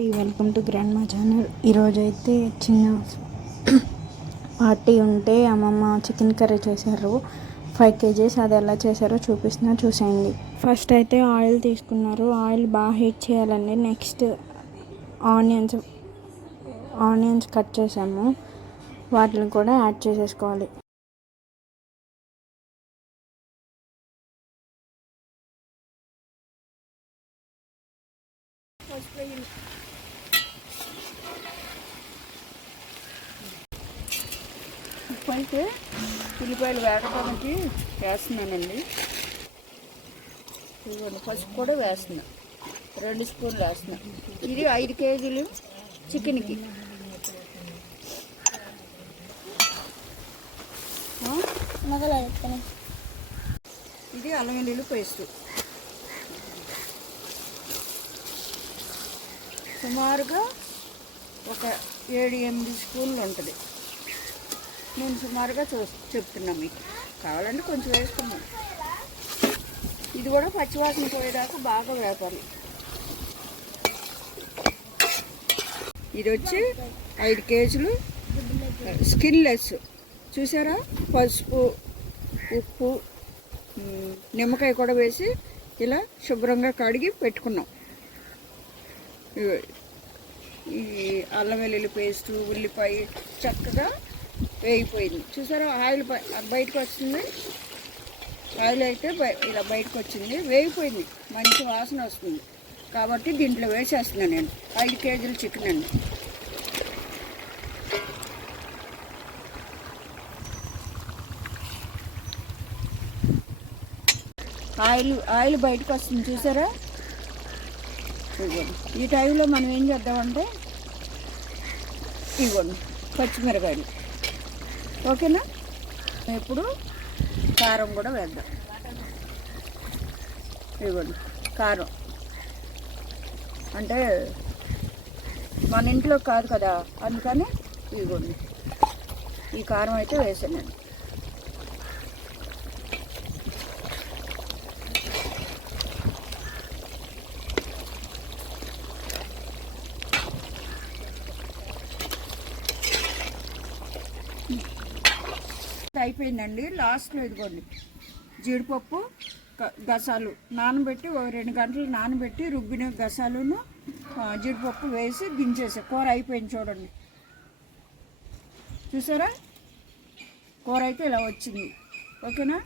Welcome to grand మా channel ఈరోజు అయితే చిన్న పార్టీ ఉంటే అమ్మమ్మ చికెన్ కర్రీ చేశారు. ఫైవ్ కేజీస్ అది ఎలా చేశారో చూపిస్తున్నా చూసేయండి. ఫస్ట్ అయితే ఆయిల్ తీసుకున్నారు. ఆయిల్ బాగా హీట్ చేయాలండి. నెక్స్ట్ ఆనియన్స్ ఆనియన్స్ కట్ చేసాము వాటిని కూడా యాడ్ చేసేసుకోవాలి. ఉప్పు అయితే ఉల్లిపాయలు వేగటానికి వేస్తున్నానండి. ఇదిగోండి పసుపు కూడా వేస్తున్నా. రెండు స్పూన్లు వేస్తున్నా. ఇది ఐదు కేజీలు చికెన్కి. ఇది అల్లం వెల్లుల్లి పేస్ట్. సుమారుగా ఒక ఏడు ఎనిమిది స్పూన్లు ఉంటుంది. నేను సుమారుగా చూ చెప్తున్నా మీకు. కావాలంటే కొంచెం వేసుకున్నాం. ఇది కూడా పచ్చివాసన పోయేదాకా బాగా వేపాలి. ఇది వచ్చి ఐదు కేజీలు స్కిన్లెస్. చూసారా? పసుపు ఉప్పు నిమ్మకాయ కూడా వేసి ఇలా శుభ్రంగా కడిగి పెట్టుకున్నాం. ఈ అల్లం వెల్లుల్లి పేస్టు ఉల్లిపాయ చక్కగా వేగిపోయింది. చూసారా? ఆయిల్ బయటకు వచ్చింది ఆయిల్ అయితే ఇలా బయటకు వచ్చింది. వేగిపోయింది. మంచి వాసన వస్తుంది. కాబట్టి దీంట్లో వేసేస్తున్నాను నేను. ఐదు కేజీలు చికెన్ అండి. ఆయిల్ ఆయిల్ బయటకు వస్తుంది. చూసారా? ఇదిగోండి ఈ టైంలో మనం ఏం చేద్దామంటే ఇవ్వండి. పచ్చిమిరకాయలు ఓకేనా? ఇప్పుడు కారం కూడా వేద్దాం. ఇవ్వండి కారం. అంటే మన ఇంట్లో కాదు కదా అందుకని ఇవ్వండి ఈ కారం అయితే వేసాను నేను. అయిపోయిందండి. లాస్ట్లో ఇదిగోండి జీడిపప్పు గ- గసాలు నానబెట్టి ఒక రెండు గంటలు నానబెట్టి రుబ్బిన గసాలును జీడిపప్పు వేసి దించేసా. కూర అయిపోయింది చూడండి. చూసారా? కూర అయితే ఇలా వచ్చింది. ఓకేనా?